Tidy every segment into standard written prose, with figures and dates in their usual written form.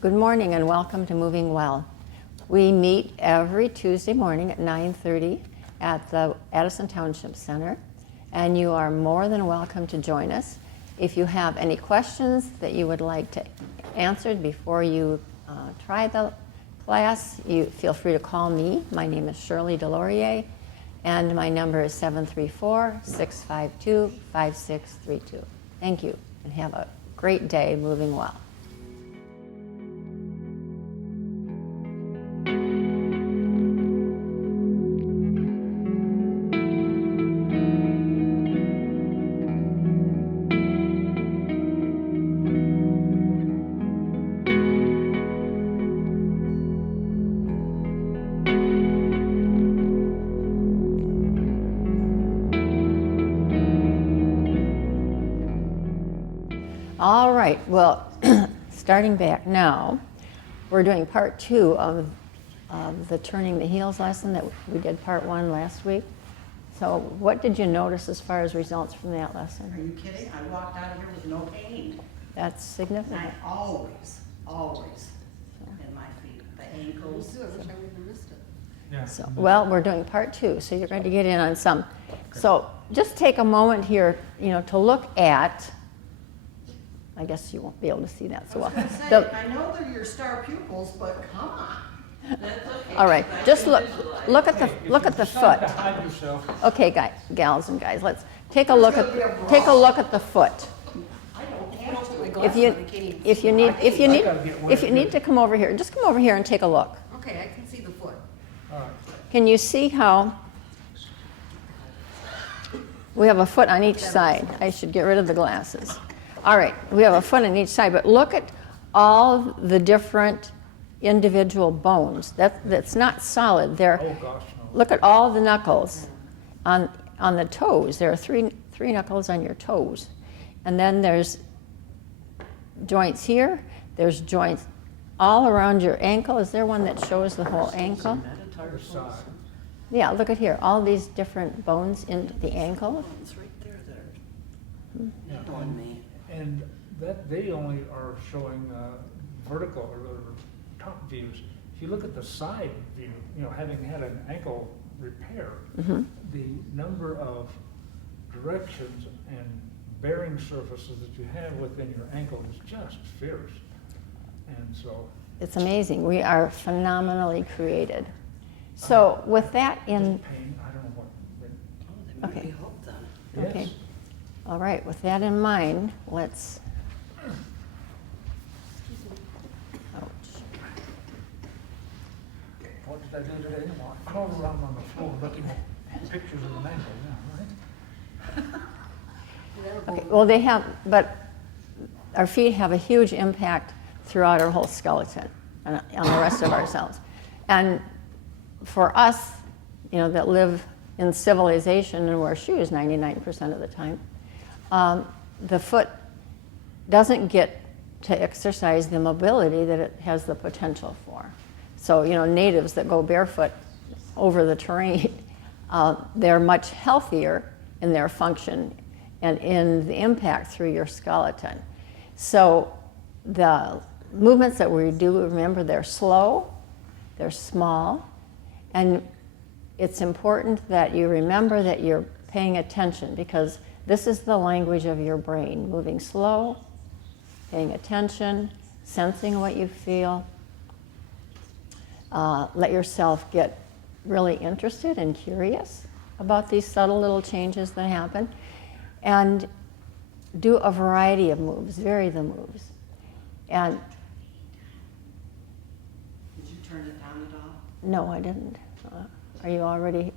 Good morning and welcome to Moving Well. We meet every Tuesday morning at 9:30 at the Addison Township Center, and you are more than welcome to join us. If you have any questions that you would like to answered before you try the class, you feel free to call me. My name is Shirley Delorier, and my number is 734-652-5632. Thank you, and have a great day moving well. All right, well, starting back now, we're doing part 2 of the Turning the Heels lesson that we did part 1 last week. So what did you notice as far as results from that lesson? Are you kidding? I walked out of here with no pain. That's significant. And I always in my feet, the ankles. I wish I would have missed it. Yeah. So, well, we're doing part 2, so you're going to get in on some. So just take a moment here, to look at, I guess you won't be able to see that so well. I was gonna say, I know they're your star pupils, but come on. That's okay. All right, just look at the foot. To hide yourself. Okay, gals and guys, let's take a look at the foot. I don't Put have my to. glasses on, I can't even If you need to come over here, just come over here and take a look. Okay, I can see the foot. All right. Can you see how we have a foot on each side? I should get rid of the glasses. All right, we have a foot on each side, but look at all the different individual bones. That's not solid. Oh, gosh, no. Look at all the knuckles on the toes. There are three knuckles on your toes. And then there's joints here. There's joints all around your ankle. Is there one that shows the whole ankle? Other side. Yeah, look at here. All these different bones in the ankle. It's right there that Yeah. are on me. And that they only are showing vertical or top views. If you look at the side view, having had an ankle repair, the number of directions and bearing surfaces that you have within your ankle is just fierce. And so It's amazing. We are phenomenally created. So with that in, pain, I don't know what. Oh, they Okay. might be hooked then. Yes. Okay. All right, with that in mind, let's, ouch. What did I do today? Well, I crawled around on the floor looking at pictures of an ankle, right? Okay, well, but our feet have a huge impact throughout our whole skeleton and on the rest of ourselves. And for us, that live in civilization and wear shoes 99% of the time, the foot doesn't get to exercise the mobility that it has the potential for. So, natives that go barefoot over the terrain, they're much healthier in their function and in the impact through your skeleton. So the movements that we do, remember, they're slow, they're small, and it's important that you remember that you're paying attention, because this is the language of your brain, moving slow, paying attention, sensing what you feel. Let yourself get really interested and curious about these subtle little changes that happen, and do a variety of moves, vary the moves. And Did you turn it down at all? no, I didn't. Are you already?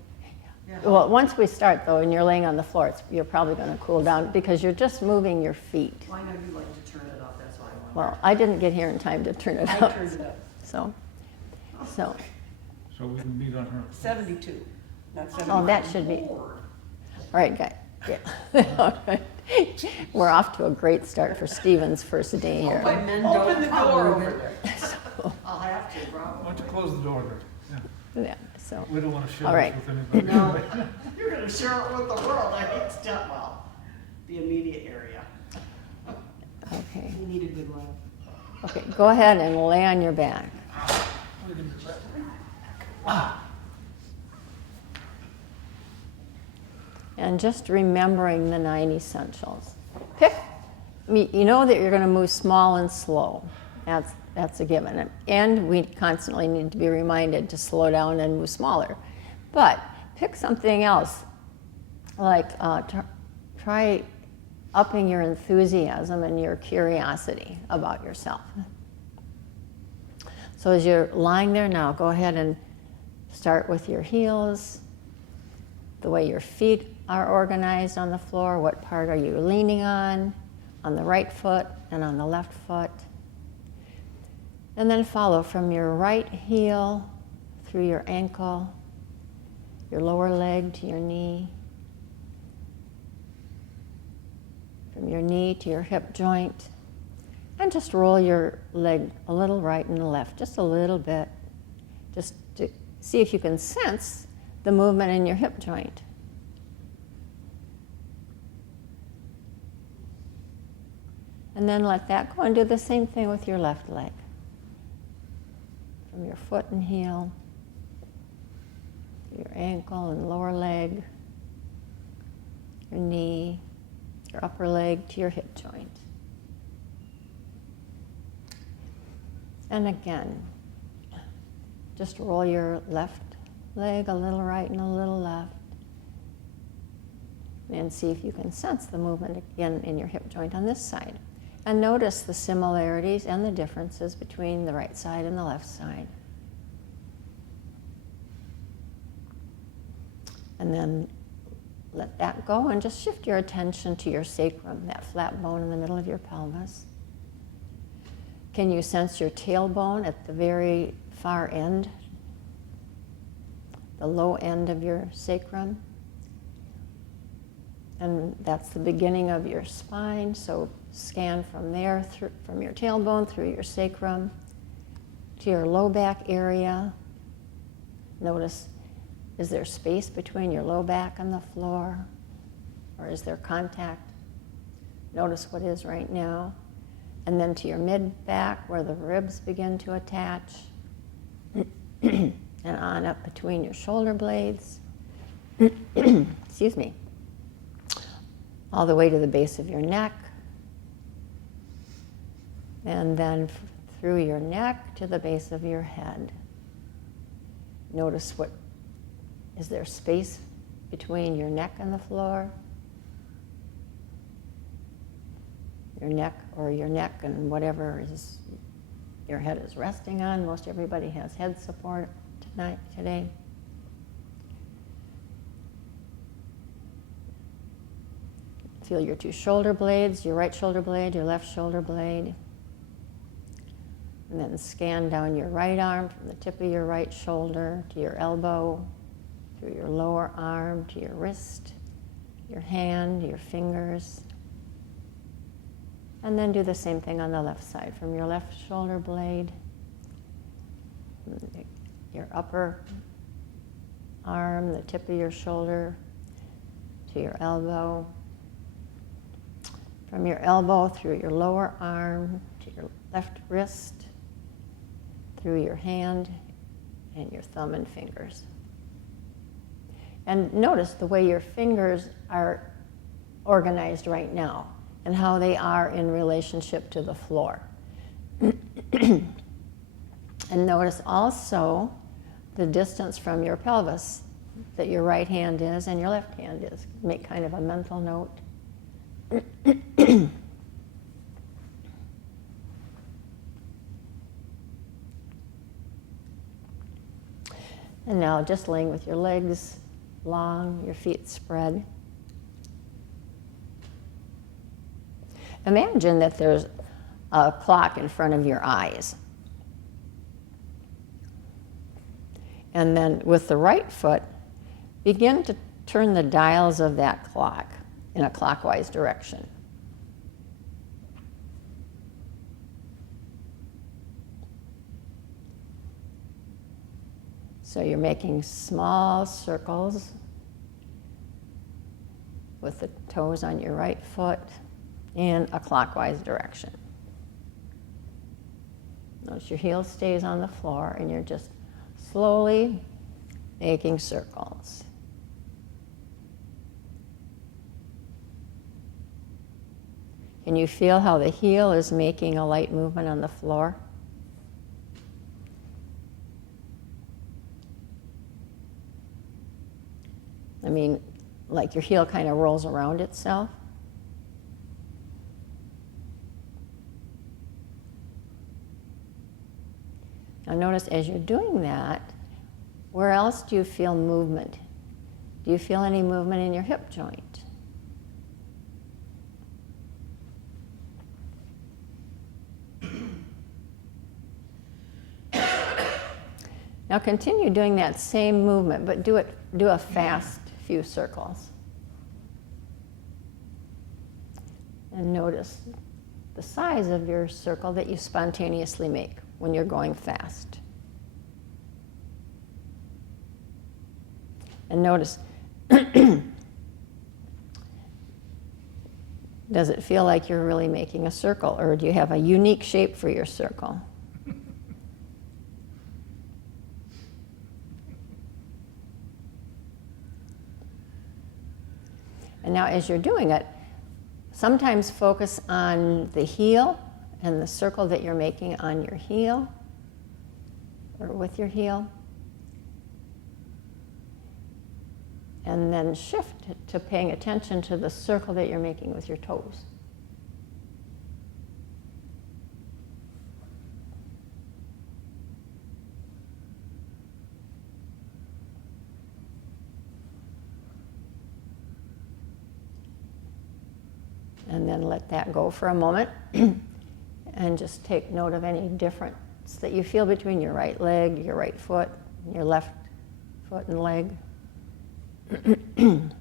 Yeah. Well, once we start though, and you're laying on the floor, you're probably going to cool down because you're just moving your feet. Well, I know you like to turn it up, that's why I wanted. Well, I didn't get here in time to turn it I up. turned it up. So, So we can beat on her. 72, not 75. oh, that should be. Lord. All right, guys. Yeah. All right. We're off to a great start for Stephen's first day here. My men don't open the door over there. I'll have to, Why probably. don't you close the door there? Yeah, so, We don't want to share All right. this with anybody. No, you're gonna share it with the world, I hate to tell, well, the immediate area. okay. You need a good laugh. Okay, go ahead and lay on your back. And just remembering the 9 essentials. You know that you're going to move small and slow. That's a given. And we constantly need to be reminded to slow down and move smaller. But pick something else, like try upping your enthusiasm and your curiosity about yourself. So as you're lying there now, go ahead and start with your heels, the way your feet are organized on the floor, what part are you leaning on the right foot and on the left foot. And then follow from your right heel through your ankle, your lower leg to your knee, from your knee to your hip joint, and just roll your leg a little right and left, just a little bit, just to see if you can sense the movement in your hip joint. And then let that go and do the same thing with your left leg. From your foot and heel, your ankle and lower leg, your knee, your upper leg to your hip joint. And again, just roll your left leg a little right and a little left. And see if you can sense the movement again in your hip joint on this side. And notice the similarities and the differences between the right side and the left side. And then let that go and just shift your attention to your sacrum, that flat bone in the middle of your pelvis. Can you sense your tailbone at the very far end, the low end of your sacrum? And that's the beginning of your spine, so scan from there, from your tailbone through your sacrum to your low back area. Notice, is there space between your low back and the floor? Or is there contact? Notice what is right now. And then to your mid-back where the ribs begin to attach. And on up between your shoulder blades. Excuse me. All the way to the base of your neck. And then through your neck to the base of your head. Notice is there space between your neck and the floor? Your neck and whatever your head is resting on. Most everybody has head support today. Feel your two shoulder blades, your right shoulder blade, your left shoulder blade. And then scan down your right arm from the tip of your right shoulder to your elbow, through your lower arm to your wrist, your hand, your fingers. And then do the same thing on the left side, from your left shoulder blade, your upper arm, the tip of your shoulder to your elbow, from your elbow through your lower arm to your left wrist, through your hand and your thumb and fingers. And notice the way your fingers are organized right now and how they are in relationship to the floor. And notice also the distance from your pelvis that your right hand is and your left hand is. Make kind of a mental note. And now just laying with your legs long, your feet spread. Imagine that there's a clock in front of your eyes. And then with the right foot, begin to turn the dials of that clock in a clockwise direction. So you're making small circles with the toes on your right foot in a clockwise direction. Notice your heel stays on the floor and you're just slowly making circles. Can you feel how the heel is making a light movement on the floor? I mean, like your heel kind of rolls around itself. Now notice as you're doing that, where else do you feel movement? Do you feel any movement in your hip joint? Now continue doing that same movement, but do a fast few circles. And notice the size of your circle that you spontaneously make when you're going fast. And notice, does it feel like you're really making a circle, or do you have a unique shape for your circle? And now as you're doing it, sometimes focus on the heel and the circle that you're making on your heel or with your heel. And then shift to paying attention to the circle that you're making with your toes. And then let that go for a moment and just take note of any difference that you feel between your right leg, your right foot, your left foot and leg. And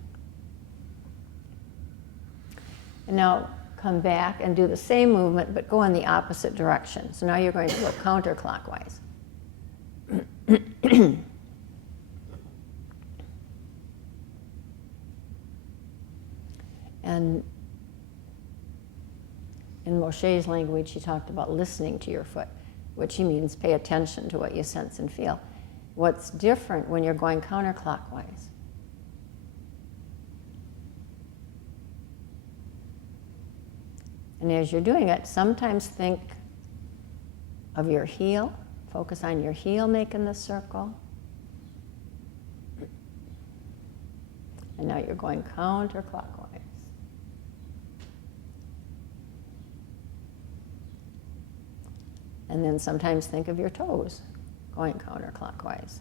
now come back and do the same movement, but go in the opposite direction. So now you're going to go counterclockwise. And in Moshe's language, he talked about listening to your foot, which he means pay attention to what you sense and feel. What's different when you're going counterclockwise? And as you're doing it, sometimes think of your heel. Focus on your heel making the circle. And now you're going counterclockwise. And then sometimes think of your toes going counterclockwise.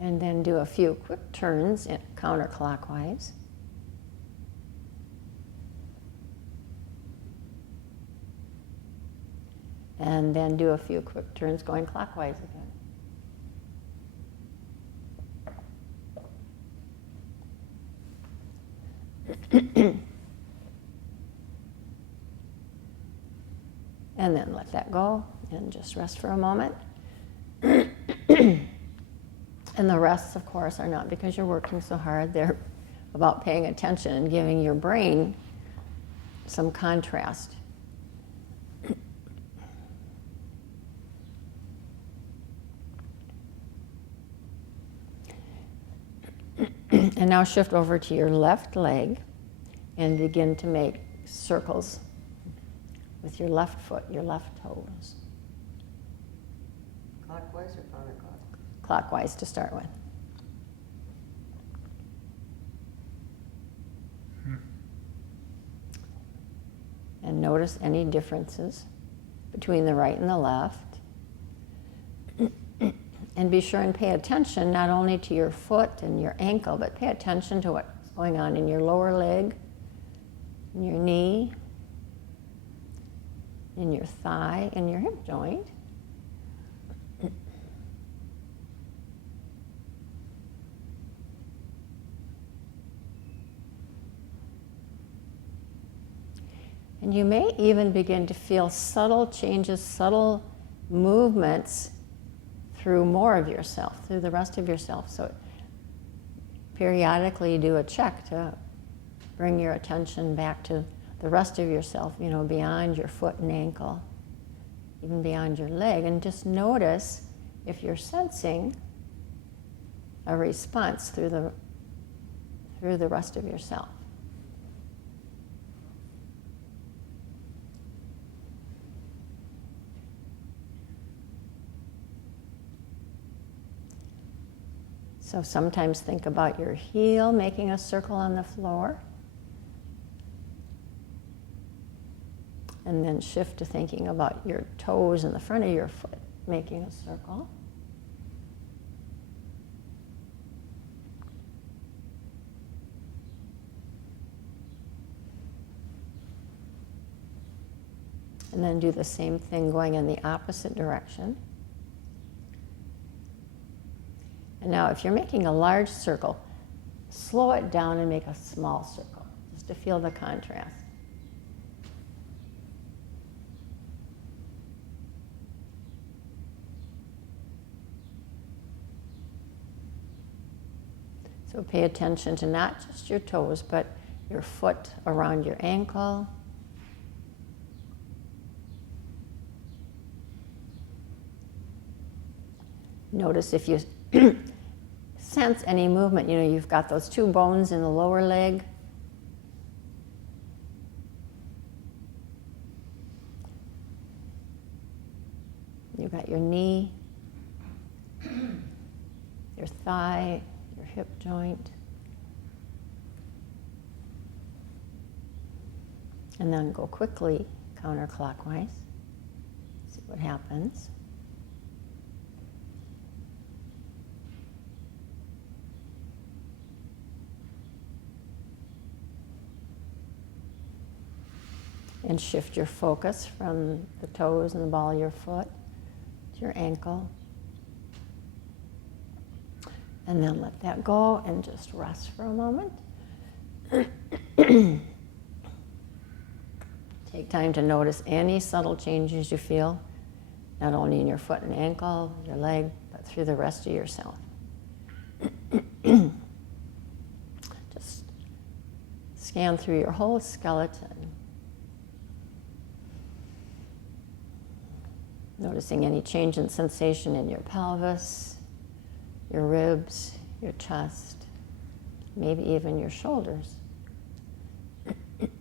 And then do a few quick turns counterclockwise. And then do a few quick turns going clockwise again. And then let that go and just rest for a moment. And the rests, of course, are not because you're working so hard. They're about paying attention and giving your brain some contrast. And now shift over to your left leg and begin to make circles with your left foot, your left toes. Clockwise or counterclockwise? Clockwise to start with. And notice any differences between the right and the left. And be sure and pay attention not only to your foot and your ankle, but pay attention to what's going on in your lower leg, in your knee, in your thigh, in your hip joint. And you may even begin to feel subtle changes, subtle movements through more of yourself, through the rest of yourself. So periodically do a check to bring your attention back to the rest of yourself, you know, beyond your foot and ankle, even beyond your leg, and just notice if you're sensing a response through the rest of yourself. So sometimes think about your heel making a circle on the floor. And then shift to thinking about your toes in the front of your foot making a circle. And then do the same thing going in the opposite direction. And now if you're making a large circle, slow it down and make a small circle, just to feel the contrast. So pay attention to not just your toes, but your foot around your ankle. Notice if you sense any movement, you know, you've got those two bones in the lower leg. You've got your knee, your thigh, your hip joint. And then go quickly counterclockwise. See what happens. And shift your focus from the toes and the ball of your foot to your ankle. And then let that go and just rest for a moment. Take time to notice any subtle changes you feel, not only in your foot and ankle, your leg, but through the rest of yourself. Just scan through your whole skeleton. Noticing any change in sensation in your pelvis, your ribs, your chest, maybe even your shoulders,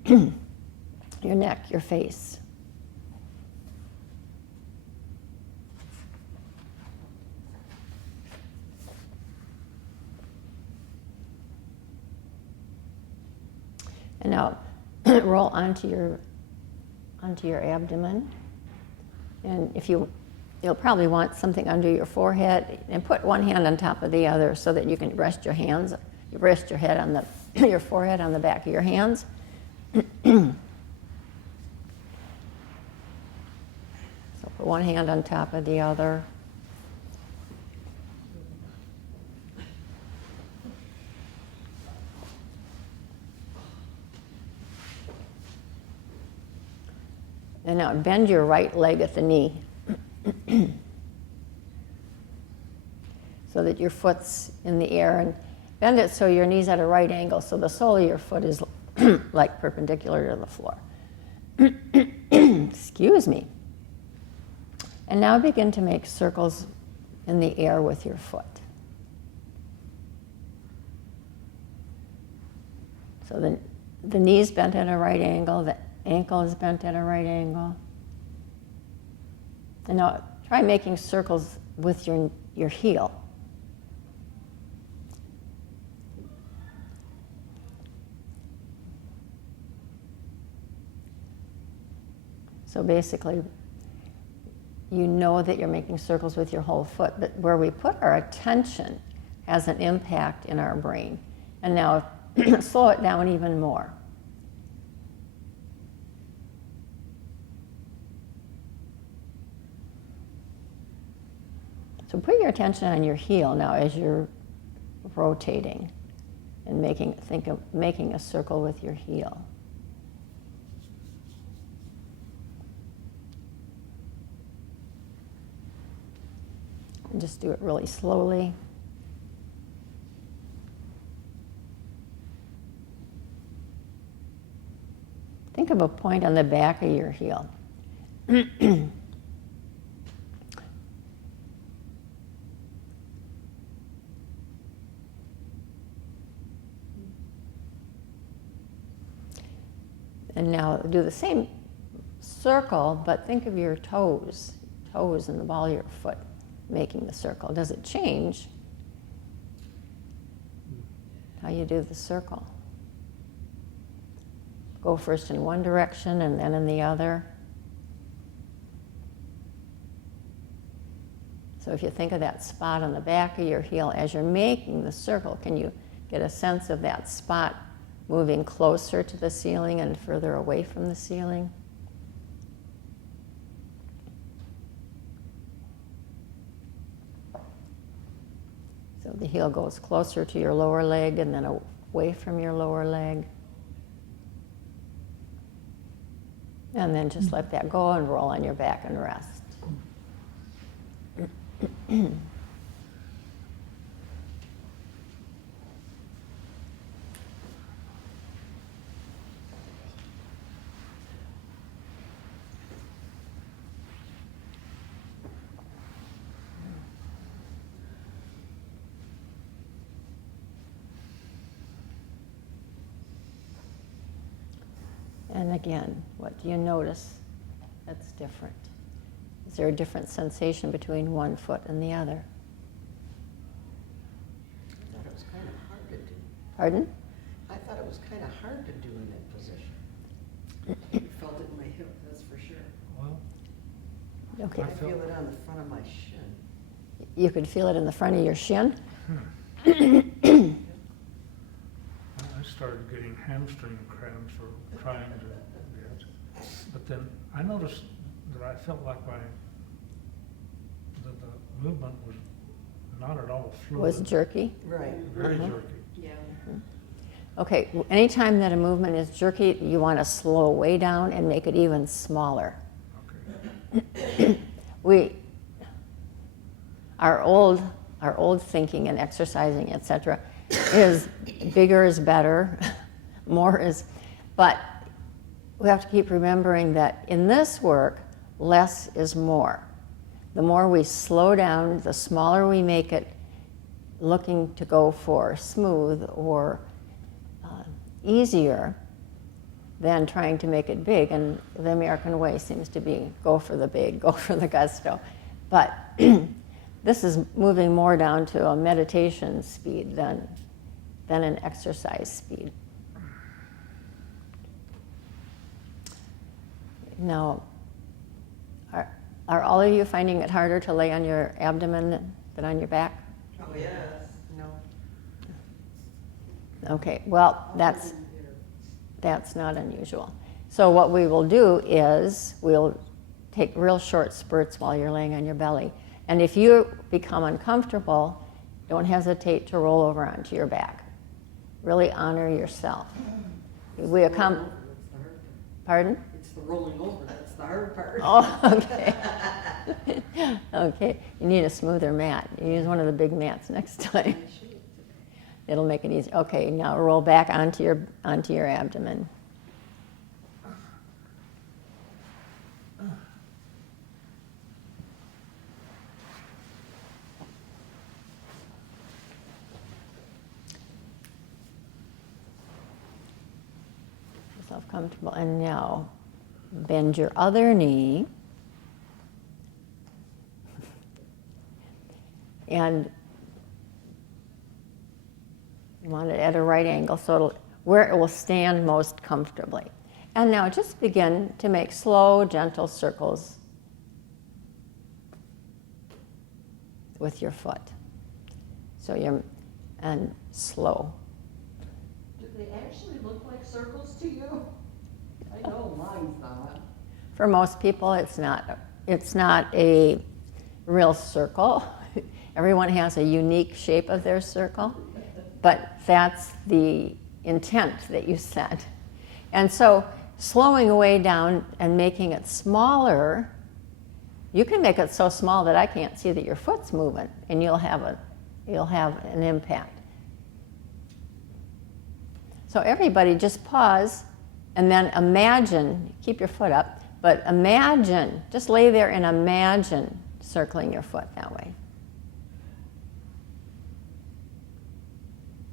your neck, your face. And now roll onto your abdomen. And if you'll probably want something under your forehead, and put one hand on top of the other so that you can rest your head on your forehead on the back of your hands. So put one hand on top of the other. And now bend your right leg at the knee so that your foot's in the air, and bend it so your knee's at a right angle, so the sole of your foot is like perpendicular to the floor. Excuse me. And now begin to make circles in the air with your foot. So the knee's bent at a right angle, the ankle is bent at a right angle. And now try making circles with your heel. So basically, you know that you're making circles with your whole foot, but where we put our attention has an impact in our brain. And now slow it down even more. So put your attention on your heel now as you're rotating and think of making a circle with your heel. And just do it really slowly. think of a point on the back of your heel. And now do the same circle, but think of your toes and the ball of your foot making the circle. Does it change how you do the circle? Go first in one direction and then in the other. So if you think of that spot on the back of your heel as you're making the circle, can you get a sense of that spot moving closer to the ceiling and further away from the ceiling? So the heel goes closer to your lower leg and then away from your lower leg. And then just let that go and roll on your back and rest. And again, what do you notice that's different? Is there a different sensation between one foot and the other? I thought it was kind of hard to do. Pardon? I thought it was kind of hard to do in that position. I felt it in my hip, that's for sure. Well, Okay. I feel it on the front of my shin. You could feel it in the front of your shin? I started getting hamstring cramps for trying to do that. But then I noticed that I felt like the movement was not at all fluid. Was jerky? Right. Very Mhm. jerky. Yeah. Okay, anytime that a movement is jerky, you want to slow way down and make it even smaller. Okay. Our old thinking and exercising, etc., is bigger is better, more is, but we have to keep remembering that in this work, less is more. The more we slow down, the smaller we make it, looking to go for smooth or easier than trying to make it big. And the American way seems to be go for the big, go for the gusto. But this is moving more down to a meditation speed than an exercise speed. Now, are all of you finding it harder to lay on your abdomen than on your back? Oh, yes. No. Okay, well, that's not unusual. So what we will do is we'll take real short spurts while you're laying on your belly. And if you become uncomfortable, don't hesitate to roll over onto your back. Really honor yourself. We come. Pardon? It's the rolling over, that's the hard part. Oh, okay. Okay, you need a smoother mat. You use one of the big mats next time. It'll make it easy. Okay, now roll back onto your abdomen. Yourself comfortable, and now bend your other knee. And you want it at a right angle so where it will stand most comfortably. And now just begin to make slow, gentle circles with your foot. So and slow. Do they actually look like circles to you? I know mine's not. For most people, it's not a real circle. Everyone has a unique shape of their circle, but that's the intent that you set. And so slowing way down and making it smaller, you can make it so small that I can't see that your foot's moving, and you'll have an impact. So everybody just pause And then imagine, keep your foot up, but imagine, just lay there and imagine circling your foot that way.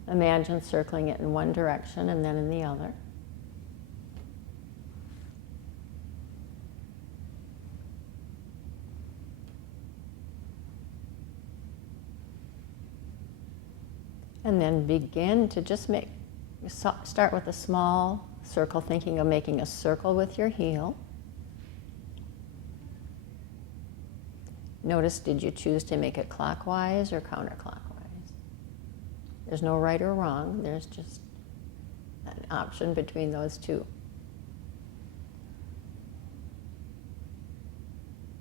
Imagine circling it in one direction and then in the other. And then begin to just start with a small circle, thinking of making a circle with your heel. Notice, did you choose to make it clockwise or counterclockwise? There's no right or wrong, there's just an option between those two.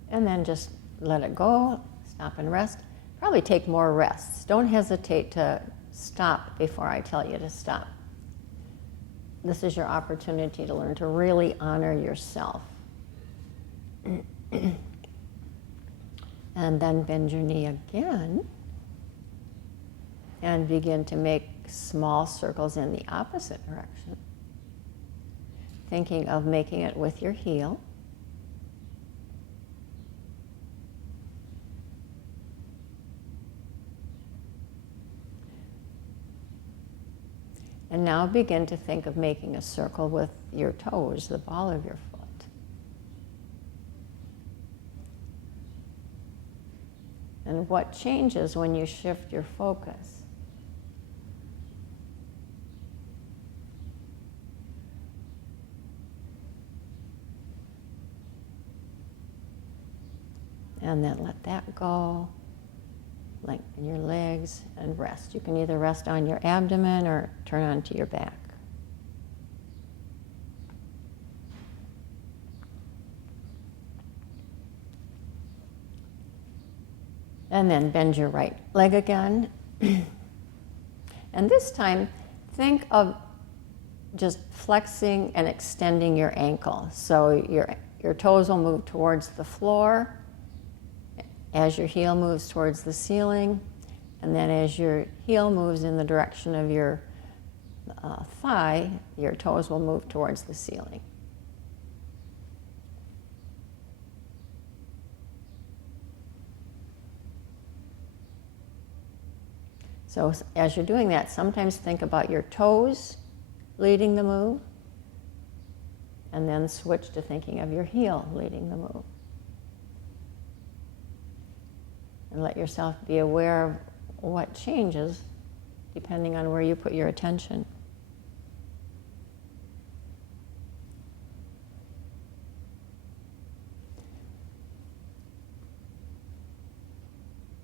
And then just let it go, stop and rest. Probably take more rests. Don't hesitate to stop before I tell you to stop. This is your opportunity to learn to really honor yourself. And then bend your knee again and begin to make small circles in the opposite direction, thinking of making it with your heel. And now begin to think of making a circle with your toes, the ball of your foot. And what changes when you shift your focus? And then let that go. Lengthen your legs and rest. You can either rest on your abdomen or turn onto your back. And then bend your right leg again. And this time, think of just flexing and extending your ankle. So your toes will move towards the floor as your heel moves towards the ceiling, and then as your heel moves in the direction of your thigh, your toes will move towards the ceiling. So as you're doing that, sometimes think about your toes leading the move, and then switch to thinking of your heel leading the move. And let yourself be aware of what changes depending on where you put your attention.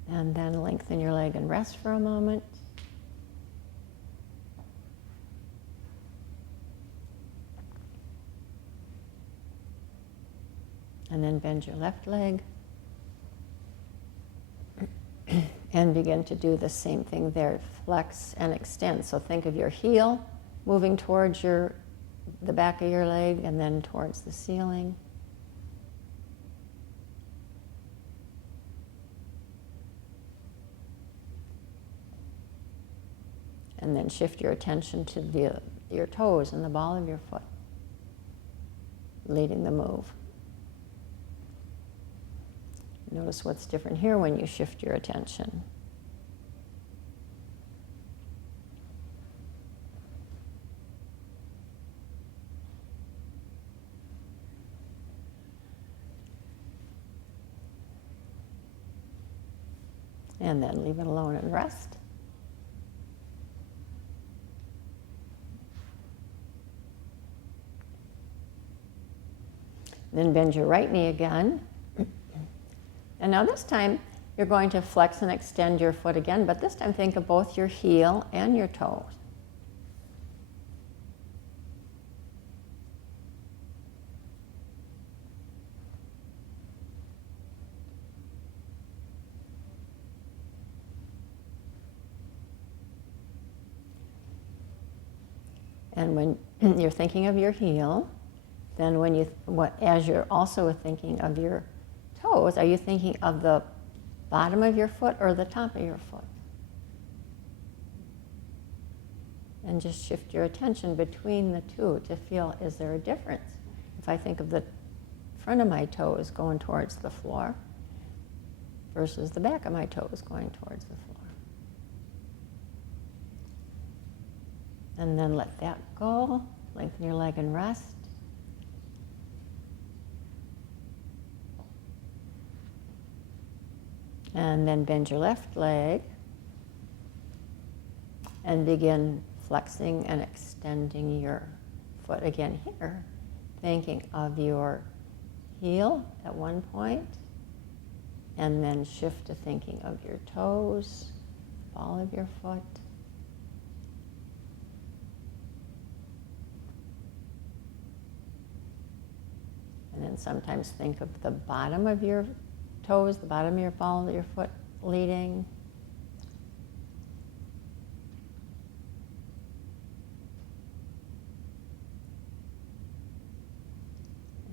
And then lengthen your leg and rest for a moment. And then bend your left leg. And begin to do the same thing there, flex and extend. So think of your heel moving towards the back of your leg and then towards the ceiling. And then shift your attention to your toes and the ball of your foot, leading the move. Notice what's different here when you shift your attention. And then leave it alone and rest. Then bend your right knee again. And now this time, you're going to flex and extend your foot again, but this time think of both your heel and your toes. And when you're thinking of your heel, then as you're also thinking of your toes, are you thinking of the bottom of your foot or the top of your foot? And just shift your attention between the two to feel, is there a difference? If I think of the front of my toes going towards the floor versus the back of my toes going towards the floor. And then let that go. Lengthen your leg and rest. And then bend your left leg and begin flexing and extending your foot again here. Thinking of your heel at one point, and then shift to thinking of your toes, ball of your foot. And then sometimes think of the bottom of your toes, the bottom of your ball of your foot leading.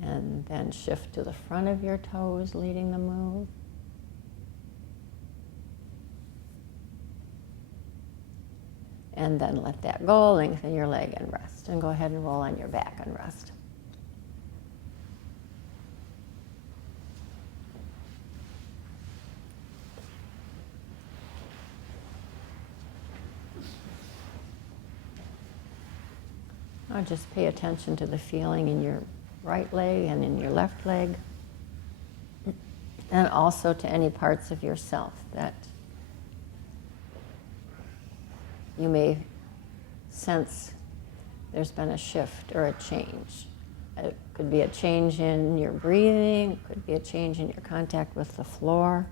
And then shift to the front of your toes, leading the move. And then let that go, lengthen your leg and rest. And go ahead and roll on your back and rest. Now just pay attention to the feeling in your right leg and in your left leg, and also to any parts of yourself that you may sense there's been a shift or a change. It could be a change in your breathing, it could be a change in your contact with the floor.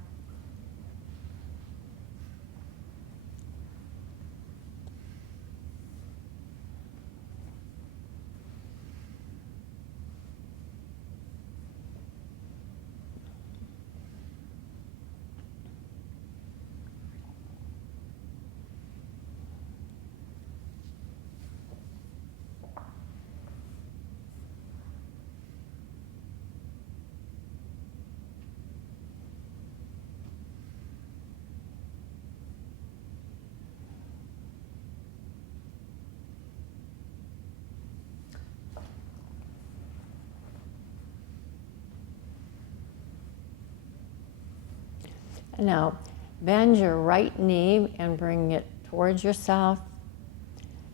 Now, bend your right knee and bring it towards yourself,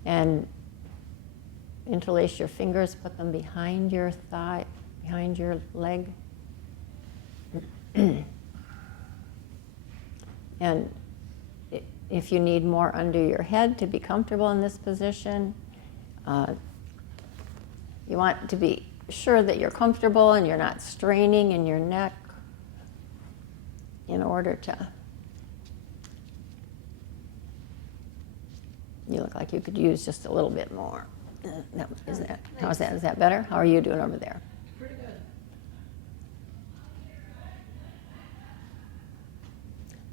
and interlace your fingers, put them behind your thigh, behind your leg. And if you need more under your head to be comfortable in this position, you want to be sure that you're comfortable and you're not straining in your neck, in order to, you look like you could use just a little bit more. How's that? Is that better? How are you doing over there? Pretty good.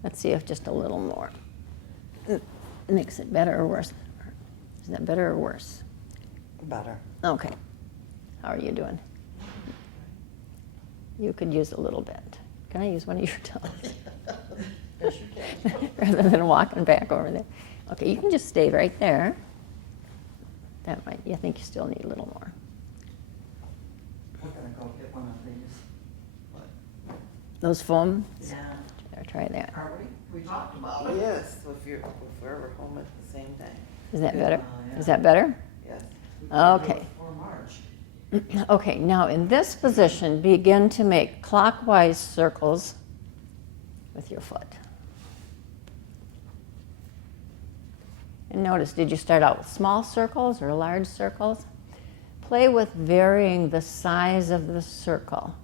Let's see if just a little more makes it better or worse. Is that better or worse? Better. Okay. How are you doing? You could use a little bit. Can I use one of your toes? Yes, you can. Rather than walking back over there. Okay, you can just stay right there. That might, I think you still need a little more. We're gonna go get one of these. What? Those foam? Yeah. Try that. Are we? We talked about it. Yes, if we're ever home at the same time. Is that better? Yeah. Is that better? Yes. Okay. For March. Okay, now in this position, begin to make clockwise circles with your foot. And notice, did you start out with small circles or large circles? Play with varying the size of the circle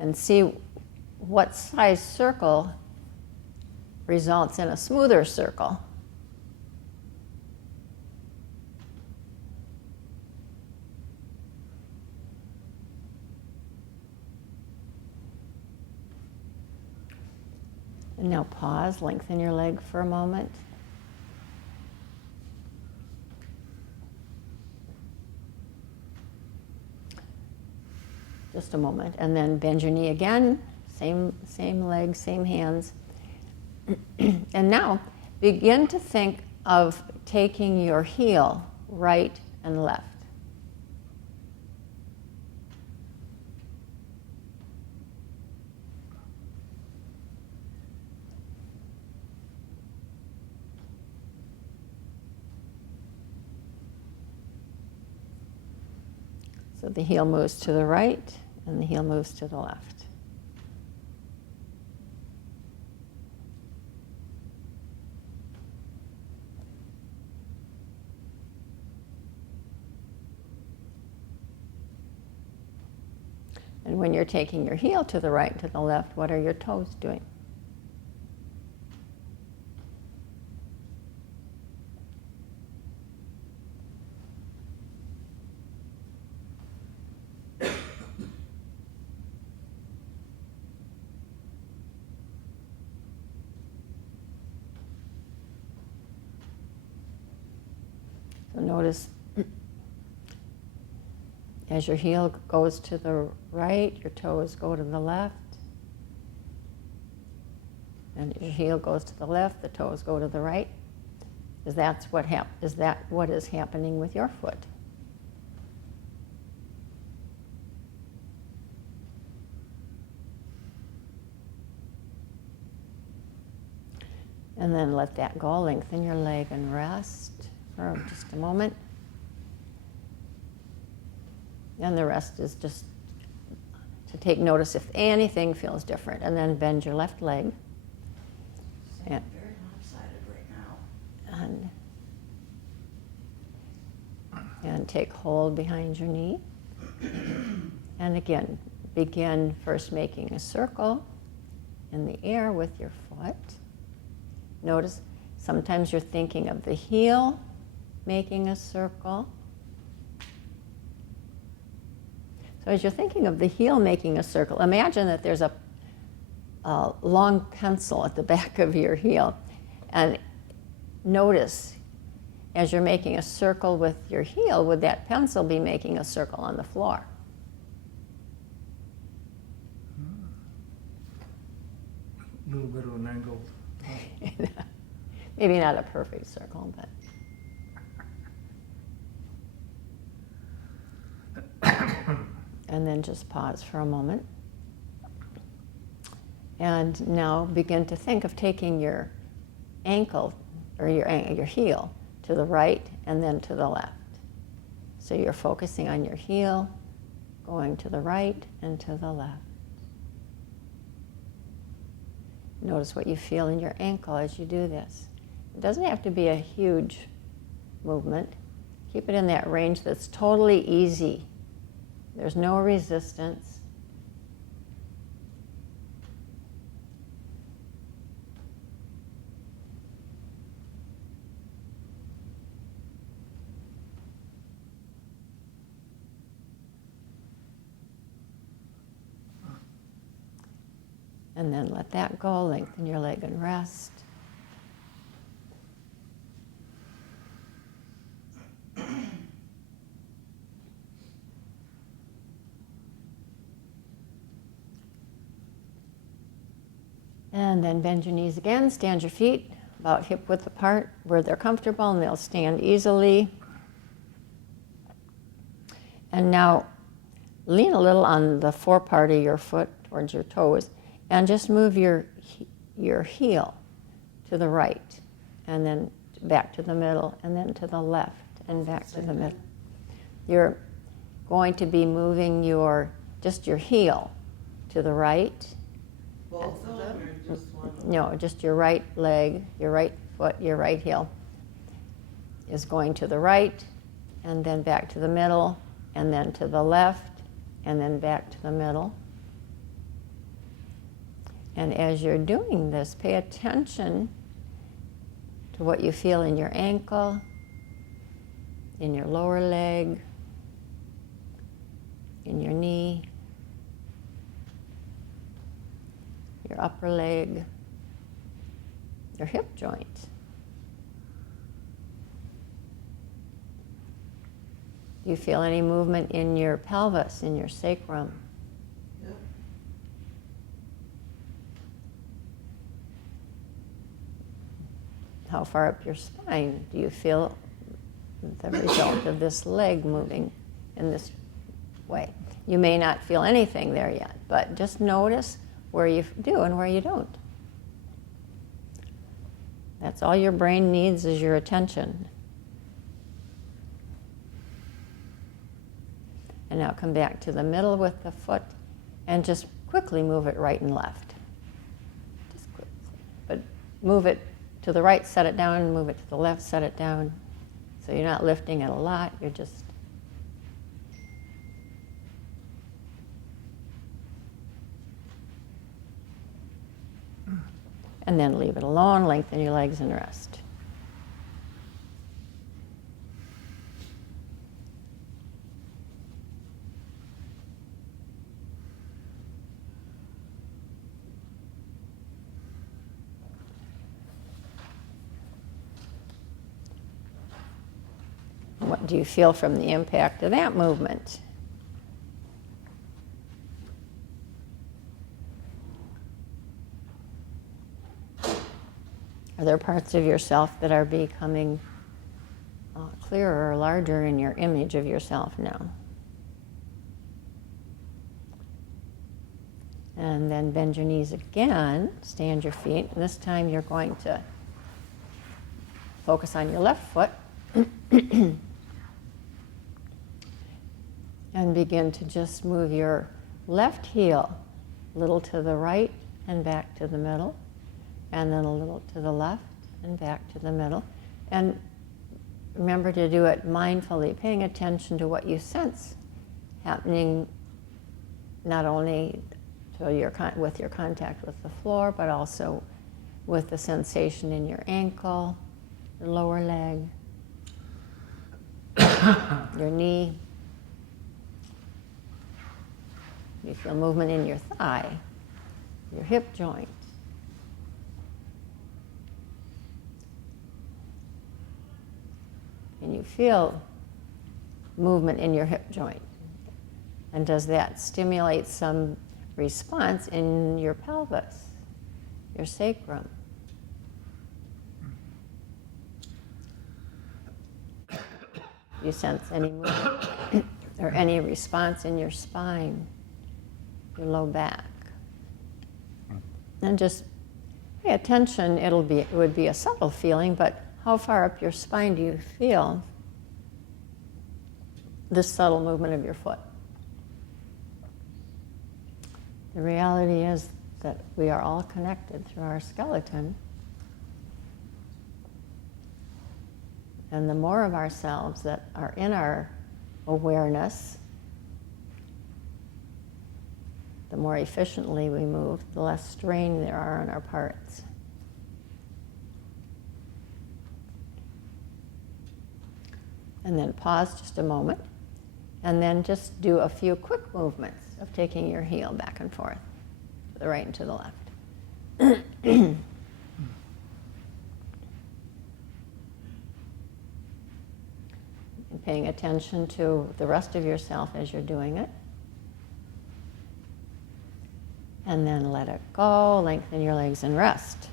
and see what size circle results in a smoother circle. And now pause, lengthen your leg for a moment. Just a moment, and then bend your knee again, same leg, same hands. And now begin to think of taking your heel right and left. So the heel moves to the right and the heel moves to the left. And when you're taking your heel to the right and to the left, what are your toes doing? So notice as your heel goes to the right, your toes go to the left. And your heel goes to the left, the toes go to the right. Is that what is happening with your foot? And then let that go. Lengthen your leg and rest for just a moment. And the rest is just to take notice if anything feels different. And then bend your left leg. Very lopsided right now. And take hold behind your knee. And again, begin first making a circle in the air with your foot. Notice sometimes you're thinking of the heel making a circle. So as you're thinking of the heel making a circle, imagine that there's a long pencil at the back of your heel. And notice as you're making a circle with your heel, would that pencil be making a circle on the floor? A little bit of an angle. Maybe not a perfect circle, but. And then just pause for a moment. And now begin to think of taking your ankle or your heel to the right and then to the left. So you're focusing on your heel, going to the right and to the left. Notice what you feel in your ankle as you do this. It doesn't have to be a huge movement. Keep it in that range that's totally easy. There's no resistance. And then let that go, lengthen your leg and rest. And then bend your knees again, stand your feet about hip width apart where they're comfortable and they'll stand easily. And now lean a little on the forepart of your foot towards your toes and just move your heel to the right and then back to the middle and then to the left and back to the middle. You're going to be moving just your heel to the right. Both of them or just one? No, just your right leg, your right foot, your right heel is going to the right and then back to the middle and then to the left and then back to the middle. And as you're doing this, pay attention to what you feel in your ankle, in your lower leg, in your knee, your upper leg, your hip joint. Do you feel any movement in your pelvis, in your sacrum? Yep. How how far up your spine do you feel the result of this leg moving in this way? You may not feel anything there yet, but just notice where you do and where you don't. That's all your brain needs is your attention. And now come back to the middle with the foot and just quickly move it right and left. Just quickly. But move it to the right, set it down, move it to the left, set it down. So you're not lifting it a lot, you're just... And then leave it alone, lengthen your legs and rest. What do you feel from the impact of that movement? Are there parts of yourself that are becoming clearer or larger in your image of yourself now? And then bend your knees again, stand your feet. And this time you're going to focus on your left foot and begin to just move your left heel a little to the right and back to the middle, and then a little to the left and back to the middle. And remember to do it mindfully, paying attention to what you sense happening, not only to with your contact with the floor, but also with the sensation in your ankle, your lower leg, your knee. You feel movement in your thigh, your hip joint. And you feel movement in your hip joint. And does that stimulate some response in your pelvis, your sacrum? You sense any movement or any response in your spine, your low back? And just pay attention. It would be a subtle feeling, but how far up your spine do you feel this subtle movement of your foot? The reality is that we are all connected through our skeleton. And the more of ourselves that are in our awareness, the more efficiently we move, the less strain there are on our parts. And then pause just a moment, and then just do a few quick movements of taking your heel back and forth, to the right and to the left. And paying attention to the rest of yourself as you're doing it. And then let it go, lengthen your legs and rest.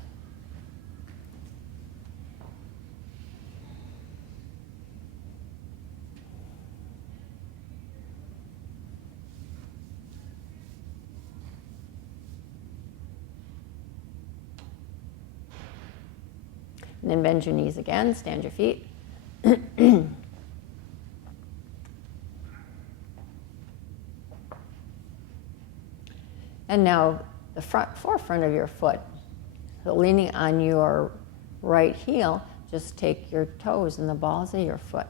And then bend your knees again, stand your feet. And now the forefront of your foot, so leaning on your right heel, just take your toes and the balls of your foot,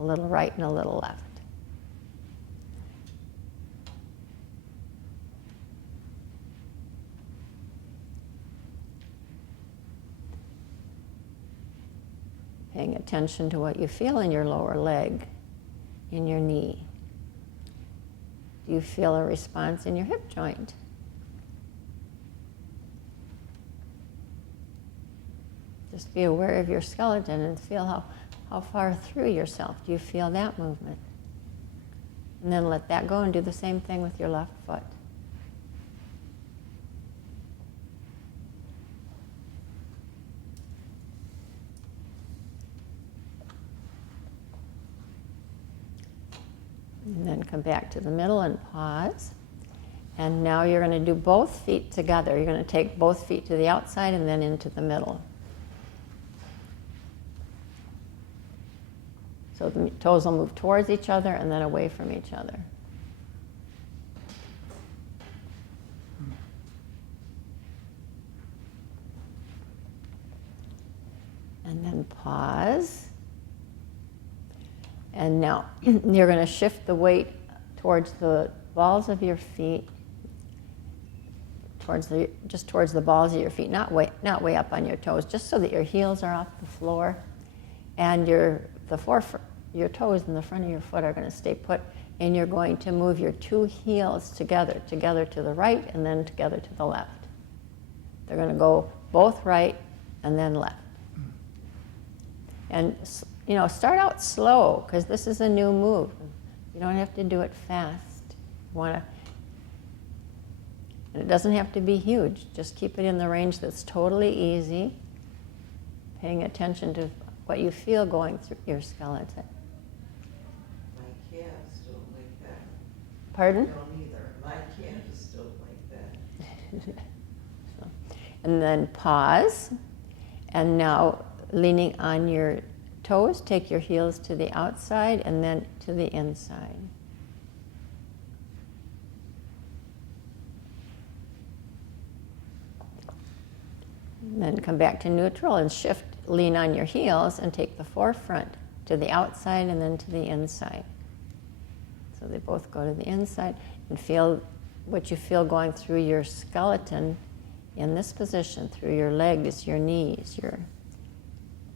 a little right and a little left. Paying attention to what you feel in your lower leg, in your knee. Do you feel a response in your hip joint? Just be aware of your skeleton and feel how far through yourself do you feel that movement. And then let that go and do the same thing with your left foot. And then come back to the middle and pause. And now you're going to do both feet together. You're going to take both feet to the outside and then into the middle. So the toes will move towards each other and then away from each other. And then pause. And now you're going to shift the weight towards the balls of your feet, just towards the balls of your feet, not way up on your toes, just so that your heels are off the floor, and your toes in the front of your foot are going to stay put, and you're going to move your two heels together to the right and then together to the left. They're going to go both right and then left. And start out slow, because this is a new move. You don't have to do it fast. And it doesn't have to be huge. Just keep it in the range that's totally easy, paying attention to what you feel going through your skeleton. My calves don't like that. Pardon? I don't either. My calves don't like that. And then pause. And now, leaning on your toes, take your heels to the outside and then to the inside. And then come back to neutral and shift, lean on your heels and take the forefront to the outside and then to the inside. So they both go to the inside, and feel what you feel going through your skeleton in this position, through your legs, your knees, your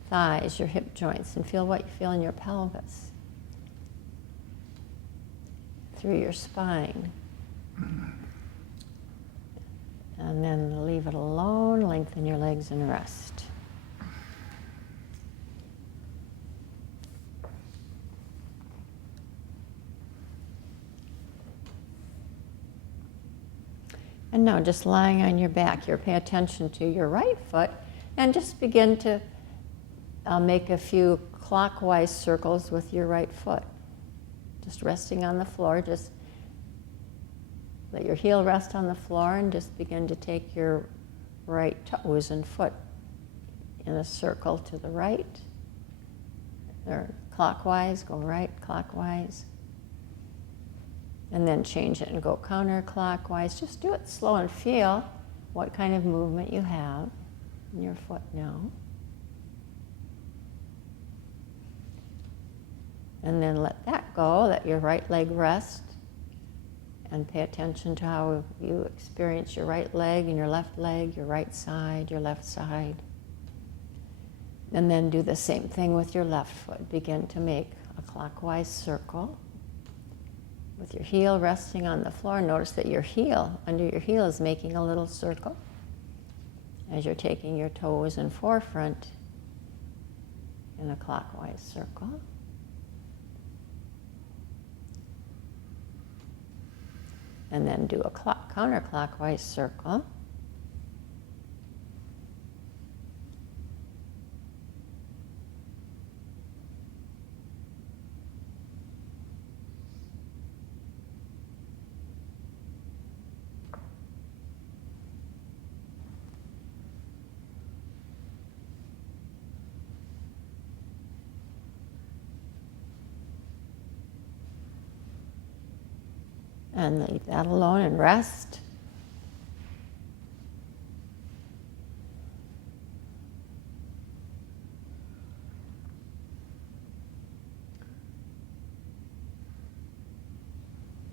thighs, your hip joints, and feel what you feel in your pelvis, through your spine. And then leave it alone, lengthen your legs and rest. And now just lying on your back, you're paying attention to your right foot and just begin to make a few clockwise circles with your right foot. Just resting on the floor, just let your heel rest on the floor and just begin to take your right toes and foot in a circle to the right. Or clockwise, go right, clockwise. And then change it and go counterclockwise. Just do it slow and feel what kind of movement you have in your foot now. And then let that go, let your right leg rest, and pay attention to how you experience your right leg and your left leg, your right side, your left side. And then do the same thing with your left foot. Begin to make a clockwise circle with your heel resting on the floor. Notice that your heel, under your heel, is making a little circle as you're taking your toes and forefront in a clockwise circle. And then do a counterclockwise circle. And leave that alone and rest.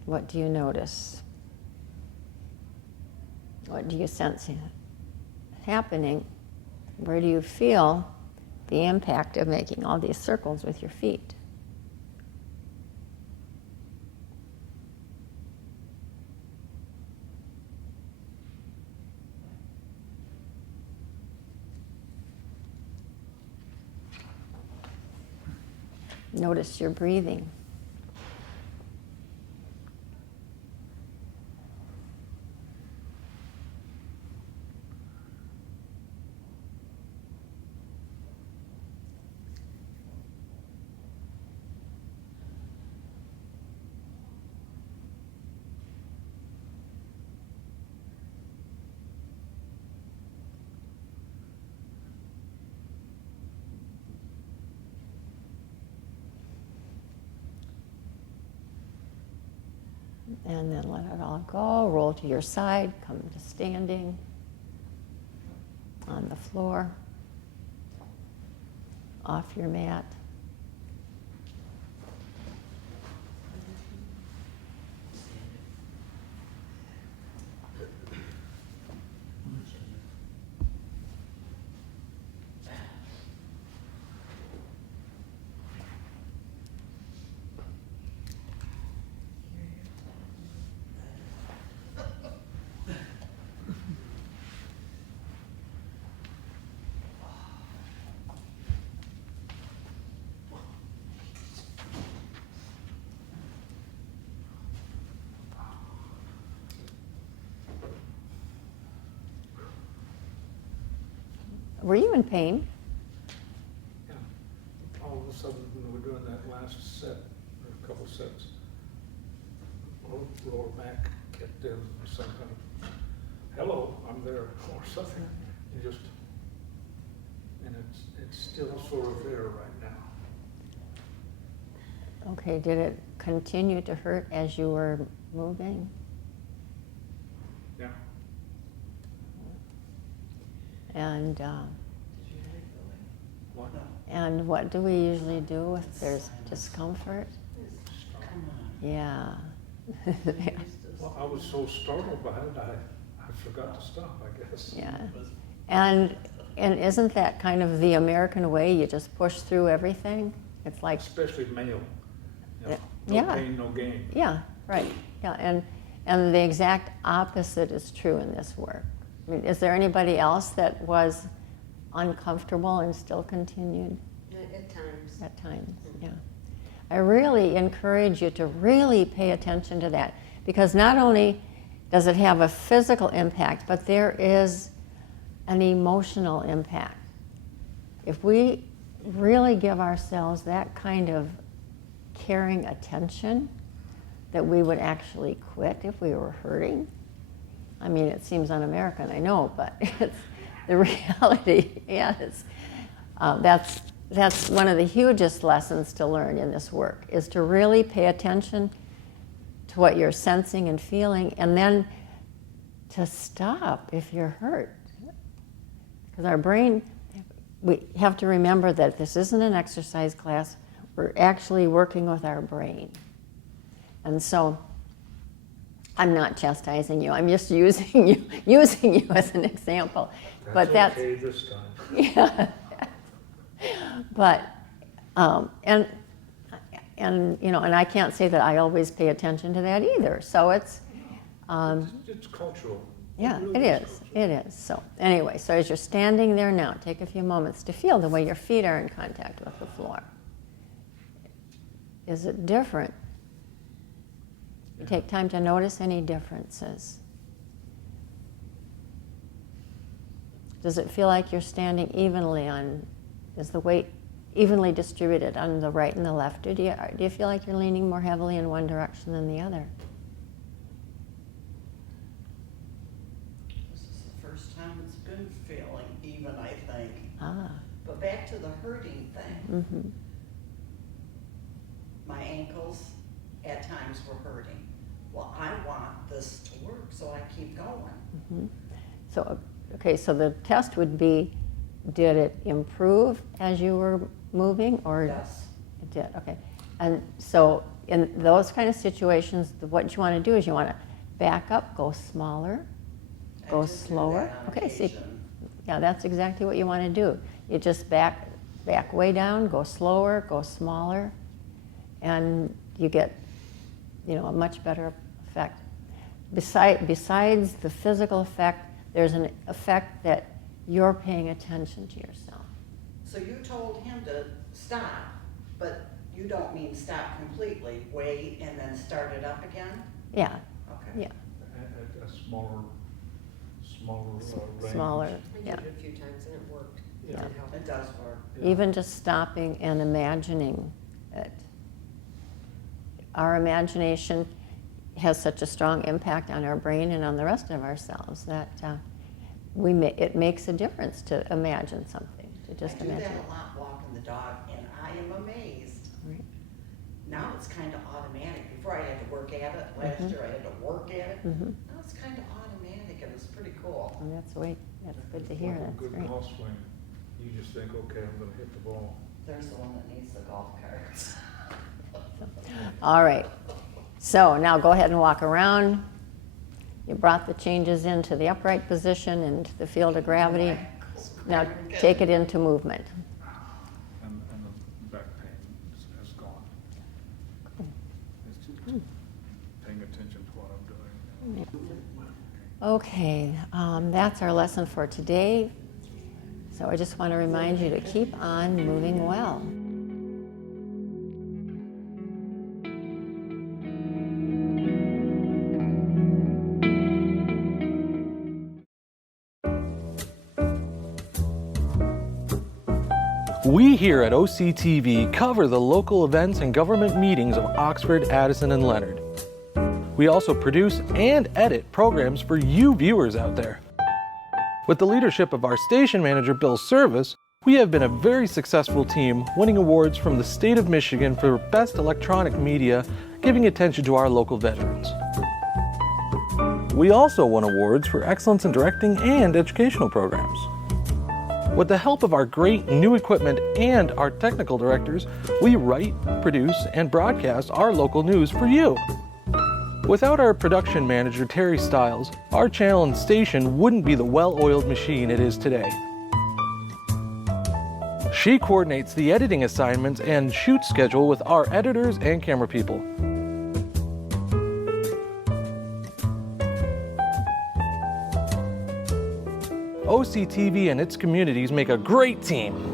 What do you notice? What do you sense happening? Where do you feel the impact of making all these circles with your feet? Notice your breathing. And then let it all go. Roll to your side. Come to standing on the floor, off your mat. Were you in pain? Yeah. All of a sudden, when we were doing that last set, or a couple sets, lower back kicked in or something. Hello, I'm there, or something. And it's still sort of there right now. Okay, did it continue to hurt as you were moving? Yeah. And Did you have it going? What? and what do we usually do if there's discomfort? Come on. Yeah. Well, I was so startled by it, I forgot to stop, I guess. Yeah. And isn't that kind of the American way? You just push through everything? It's like, Especially male. You know, Yeah. No pain, no gain. yeah, right. Yeah, and the exact opposite is true in this work. I mean, is there anybody else that was uncomfortable and still continued At times. at times? Yeah. I really encourage you to really pay attention to that, because not only does it have a physical impact, but there is an emotional impact. If we really give ourselves that kind of caring attention, that we would actually quit if we were hurting. I mean, it seems un-American, I know, but it's the reality. Yes, that's one of the hugest lessons to learn in this work, is to really pay attention to what you're sensing and feeling, and then to stop if you're hurt. Because our brain, we have to remember that this isn't an exercise class. We're actually working with our brain. And so I'm not chastising you. I'm just using you as an example. But that's okay this time. yeah. But and you know, and I can't say that I always pay attention to that either. So it's It's cultural. yeah, really it is. cultural. It is. So anyway, so as you're standing there now, take a few moments to feel the way your feet are in contact with the floor. Is it different? You take time to notice any differences. Does it feel like you're standing evenly on, is the weight evenly distributed on the right and the left? Or do you feel like you're leaning more heavily in one direction than the other? This is the first time it's been feeling even, I think. Ah. But back to the hurting thing. Mm-hmm. My ankles at times were hurting. Well, I want this to work, so I keep going. Mm-hmm. So, okay, so the test would be, did it improve as you were moving, or Yes. it did? Okay, and so in those kind of situations, what you want to do is you want to back up, go smaller, I go did do slower. that on Okay, see, occasion. yeah, that's exactly what you want to do. You just back way down, go slower, go smaller, and you get, you know, a much better effect. Besides the physical effect, there's an effect that you're paying attention to yourself. So you told him to stop, but you don't mean stop completely, wait and then start it up again? Yeah, Okay. yeah, At a smaller range. smaller, I yeah. did it a few times and it worked. It Yeah. did help. It does work. Yeah. Even just stopping and imagining it. Our imagination has such a strong impact on our brain and on the rest of ourselves that it makes a difference to imagine something, to just I do imagine that it. a lot walking the dog, and I am amazed. Right. Now it's kind of automatic. Before I had to work at it, last year I had to work at it. Now it's kind of automatic and it's pretty cool. And that's good to hear, Like a that's good great. golf swing. You just think, okay, I'm gonna hit the ball. There's the one that needs the golf carts. All right, so now go ahead and walk around. You brought the changes into the upright position and the field of gravity. Now take it into movement. And the back pain has gone. It's just paying attention to what I'm doing. Okay, that's our lesson for today. So I just want to remind you to keep on moving well. We here at OCTV cover the local events and government meetings of Oxford, Addison, and Leonard. We also produce and edit programs for you viewers out there. With the leadership of our station manager, Bill Service, we have been a very successful team, winning awards from the state of Michigan for Best Electronic Media, giving attention to our local veterans. We also won awards for excellence in directing and educational programs. With the help of our great new equipment and our technical directors, we write, produce, and broadcast our local news for you. Without our production manager, Terry Stiles, our channel and station wouldn't be the well-oiled machine it is today. She coordinates the editing assignments and shoot schedule with our editors and camera people. OCTV and its communities make a great team.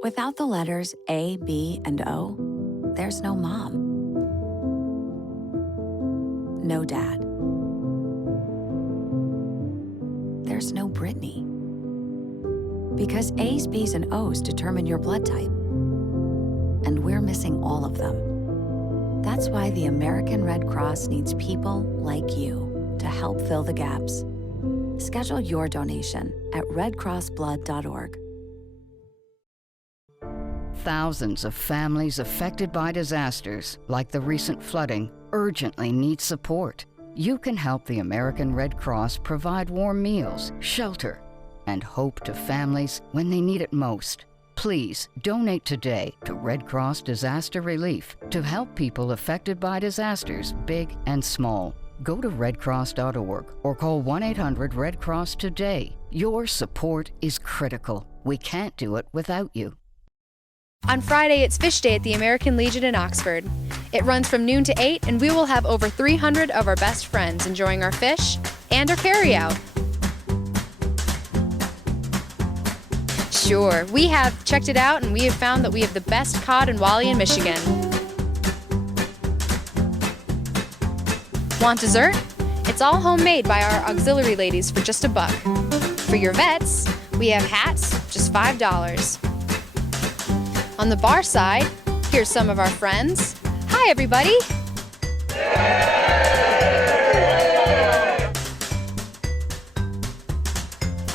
Without the letters A, B, and O, there's no mom. No dad. There's no Brittany. Because A's, B's, and O's determine your blood type. And we're missing all of them. That's why the American Red Cross needs people like you to help fill the gaps. Schedule your donation at redcrossblood.org. Thousands of families affected by disasters, like the recent flooding, urgently need support. You can help the American Red Cross provide warm meals, shelter, and hope to families when they need it most. Please donate today to Red Cross Disaster Relief to help people affected by disasters, big and small. Go to redcross.org or call 1-800-RED-CROSS today. Your support is critical. We can't do it without you. On Friday, it's Fish Day at the American Legion in Oxford. It runs from noon to 8, and we will have over 300 of our best friends enjoying our fish and our carryout. Sure, we have checked it out, and we have found that we have the best cod and walleye in Michigan. Want dessert? It's all homemade by our auxiliary ladies for just $1. For your vets, we have hats, just $5. On the bar side, here's some of our friends. Hi, everybody.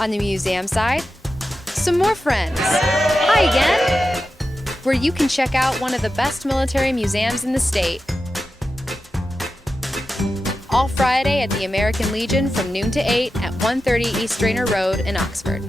On the museum side, some more friends. Hi again. Where you can check out one of the best military museums in the state. All Friday at the American Legion from noon to 8 at 130 East Drainer Road in Oxford.